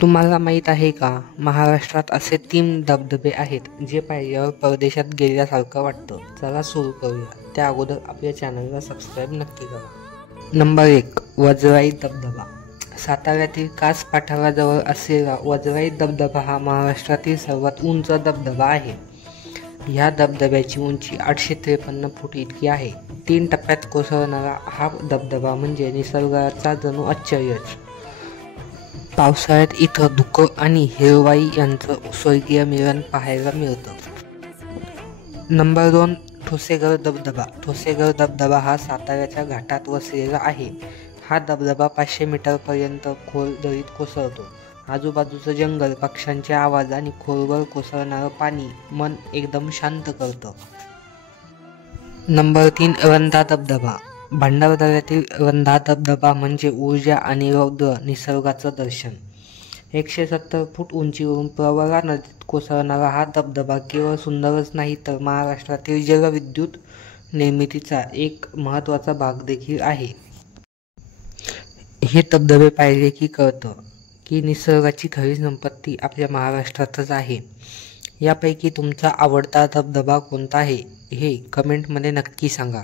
तुम्हाला माहीत आहे का, महाराष्ट्रात असे 3 धबधबे आहेत जे पाहिल्यावर परदेशात गेल्यासारखं वाटतं. चला सुरू करूया. त्या अगोदर आपल्या चॅनलला सबस्क्राईब नक्की करा. नंबर 1, वजराई धबधबा. साताऱ्यातील कास पठाराजवळ असलेला वजराई धबधबा हा महाराष्ट्रातील सर्वात उंच धबधबा आहे. ह्या धबधब्याची उंची 853 फूट इतकी आहे. 3 टप्प्यात कोसळणारा हा धबधबा म्हणजे निसर्गाचा जणू आश्चर्यच. पावसाळ्यात इथं धुकं आणि हिरवाई यांचं स्वर्गीय मिलन पाहायला मिळतं. नंबर 2, ठोसेघर धबधबा. ठोसेघर धबधबा हा साताऱ्याच्या घाटात वसलेला आहे. हा धबधबा 500 मीटरपर्यंत खोल दरीत कोसळतो. आजूबाजूचं जंगल, पक्ष्यांचे आवाज आणि खोलवर कोसळणारं पाणी मन एकदम शांत करतं. नंबर 3, रंधा धबधबा. भंडारदऱ्यातील रंधा धबधबा म्हणजे ऊर्जा आणि रौद्र निसर्गाचं दर्शन. 170 फूट उंचीवरून प्रवरा नदीत कोसळणारा हा धबधबा केवळ सुंदरच नाही तर महाराष्ट्रातील जलविद्युत निर्मितीचा एक महत्त्वाचा भाग देखील आहे. हे धबधबे पाहिले की कळतं की निसर्गाची खरी संपत्ती आपल्या महाराष्ट्रातच आहे. यापैकी तुमचा आवडता धबधबा कोणता आहे हे कमेंटमध्ये नक्की सांगा.